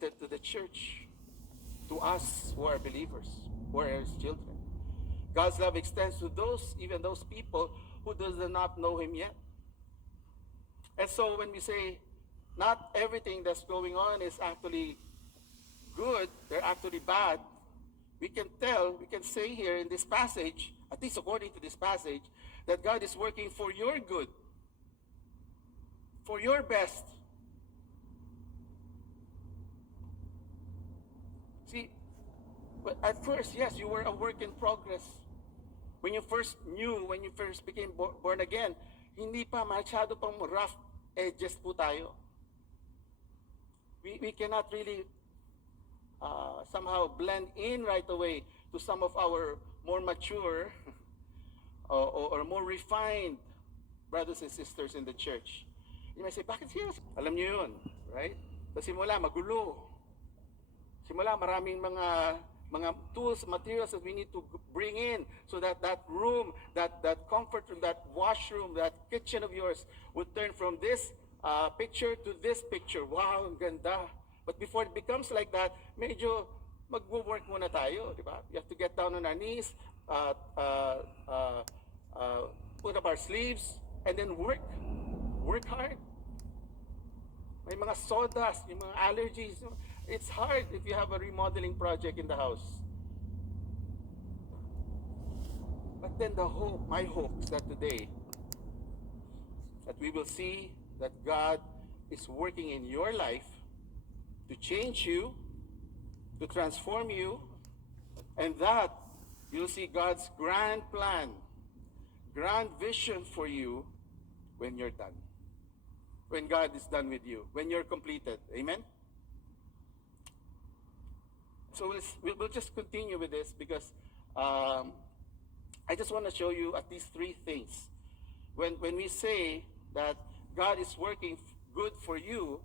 to the church, to us who are believers, who are his children. God's love extends to those, even those people who does not know him yet. And so when we say not everything that's going on is actually good, they're actually bad, we can say here in this passage, at least according to this passage, that God is working for your good, for your best. See, but at first, yes, you were a work in progress. When you first became born again, hindi pa masyado pang rough edges po tayo. We cannot really somehow blend in right away to some of our more mature or more refined brothers and sisters in the church. You may say, bakit siya? Alam niyo yun, right? Sa simula, magulo. Simula, maraming mga tools, materials that we need to bring in so that that room, that comfort room, that washroom, that kitchen of yours would turn from this picture to this picture. Wow, ang ganda. But before it becomes like that, medyo mag-work muna tayo, di ba? We have to get down on our knees, put up our sleeves, and then work. Work hard. May mga sodas, yung mga allergies. It's hard if you have a remodeling project in the house. But then my hope is that today, that we will see that God is working in your life to change you, to transform you, and that you'll see God's grand plan, grand vision for you when you're done. When God is done with you, when you're completed. Amen? So we'll just continue with this because I just want to show you at least three things. When we say that God is working good for you,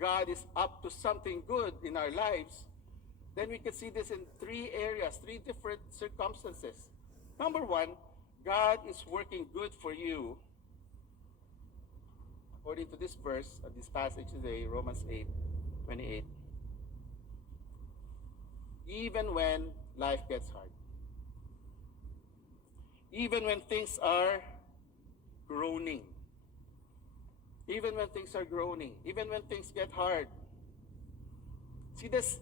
God is up to something good in our lives, then we can see this in three areas, three different circumstances. Number one, God is working good for you, according to this verse of this passage today, Romans 8:28. Even when life gets hard, even when things are groaning, even when things get hard. See this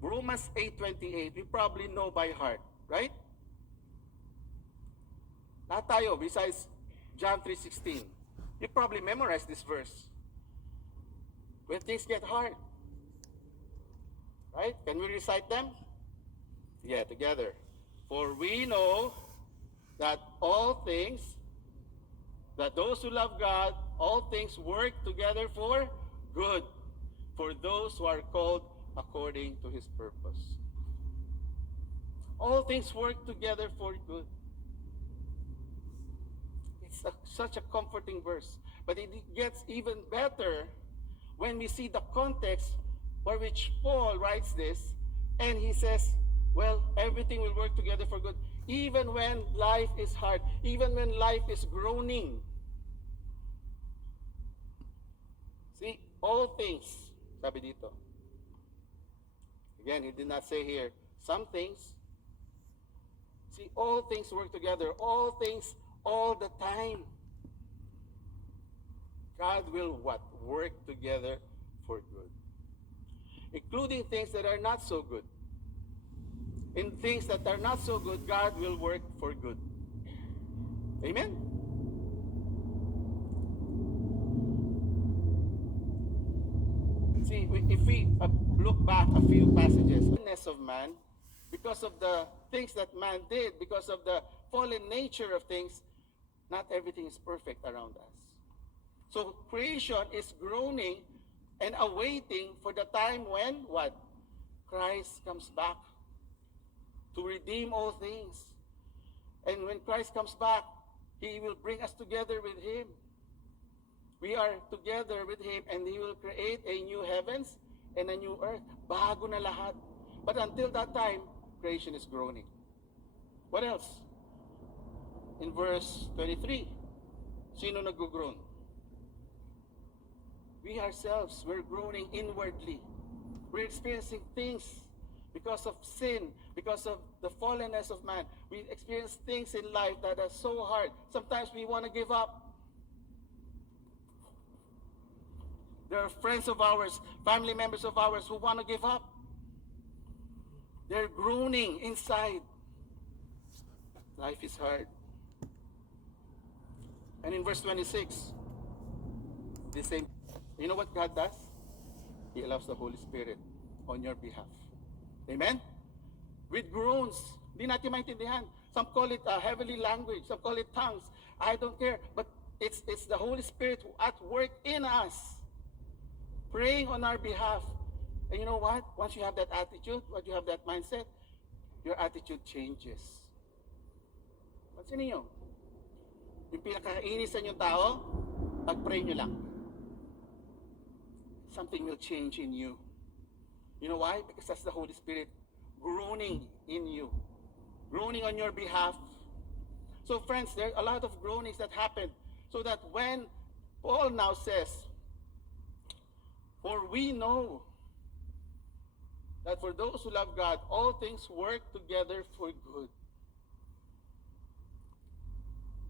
Romans 8:28, we probably know by heart, right? Lahat tayo, besides John 3:16. You probably memorized this verse. When things get hard, right? Can we recite them? Yeah, together. For we know that that those who love God, all things work together for good, for those who are called according to his purpose. All things work together for good. It's such a comforting verse. But it gets even better when we see the context for which Paul writes this, and he says, well, everything will work together for good, even when life is hard, even when life is groaning. See, all things, sabi dito. Again, he did not say here, some things. See, all things work together, all things, all the time. God will what? Work together for good. Including things that are not so good. In things that are not so good, God will work for good. Amen? See, if we look back a few passages, the goodness of man, because of the things that man did, because of the fallen nature of things, not everything is perfect around us. So creation is groaning and awaiting for the time when what? Christ comes back to redeem all things. And when Christ comes back, he will bring us together with him. We are together with him, and he will create a new heavens and a new earth. Bago na lahat. But until that time, creation is groaning. What else? In verse 23, sino nag-groan? We ourselves, we're groaning inwardly. We're experiencing things because of sin, because of the fallenness of man. We experience things in life that are so hard. Sometimes we want to give up. There are friends of ours, family members of ours who want to give up. They're groaning inside. Life is hard. And in verse 26, the same. You know what God does? He allows the Holy Spirit on your behalf. Amen? With groans. Hindi natin maintindihan. Some call it a heavenly language. Some call it tongues. I don't care. But it's the Holy Spirit at work in us, praying on our behalf. And you know what? Once you have that attitude, once you have that mindset, your attitude changes. Pansin niyo, yung pinakaiinisan yung tao, pag-pray nyo lang, something will change in you. You know why? Because that's the Holy Spirit groaning in you, groaning on your behalf. So friends, there are a lot of groanings that happen, so that when Paul now says, for we know that for those who love God, all things work together for good.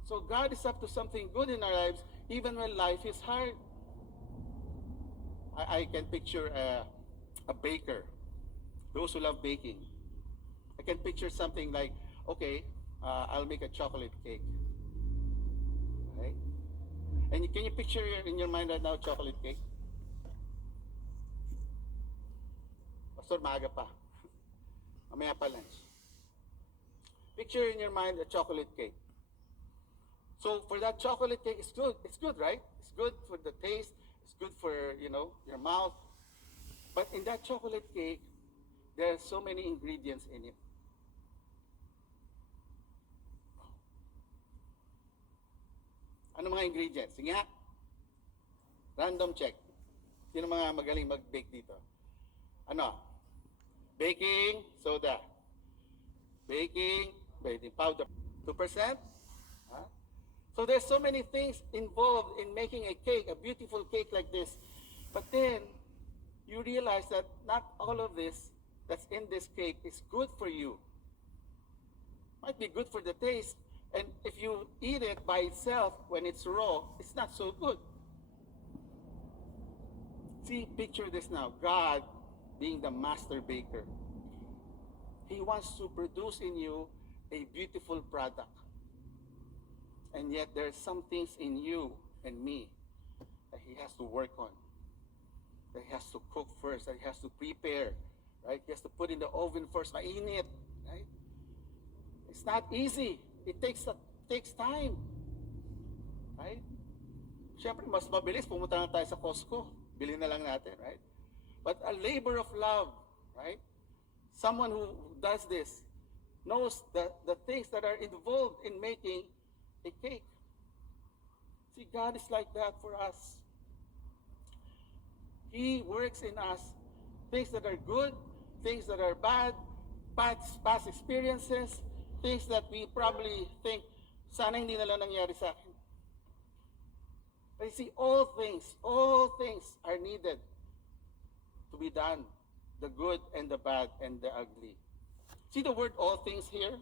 So God is up to something good in our lives, even when life is hard. I can picture a baker, those who love baking. I can picture something like, okay, I'll make a chocolate cake. Right? And can you picture in your mind right now chocolate cake? Pastor, maaga pa. Mamaya pa lunch. Picture in your mind a chocolate cake. So for that chocolate cake, it's good. It's good, right? It's good for the taste. It's good for, your mouth. But in that chocolate cake, there are so many ingredients in it. Ano mga ingredients? Sige nga. Random check. Sino mga magaling mag-bake dito? Ano? Baking soda. Baking powder. 2%? Huh? So there's so many things involved in making a cake, a beautiful cake like this. But then, you realize that not all of this that's in this cake is good for you. Might be good for the taste, and if you eat it by itself when it's raw, it's not so good. See, picture this now. God being the master baker. He wants to produce in you a beautiful product. And yet there are some things in you and me that He has to work on. That He has to cook first, that He has to prepare, right? He has to put in the oven first, mainit, right? It's not easy. It takes time, right? Siyempre, mas mabilis, pumunta na tayo sa Costco. Bilhin na lang natin, right? But a labor of love, right? Someone who does this knows the things that are involved in making a cake. See, God is like that for us. He works in us things that are good, things that are bad, past experiences, things that we probably think, sana hindi na lang nangyari sa akin. But you see, all things are needed to be done. The good and the bad and the ugly. See the word all things here?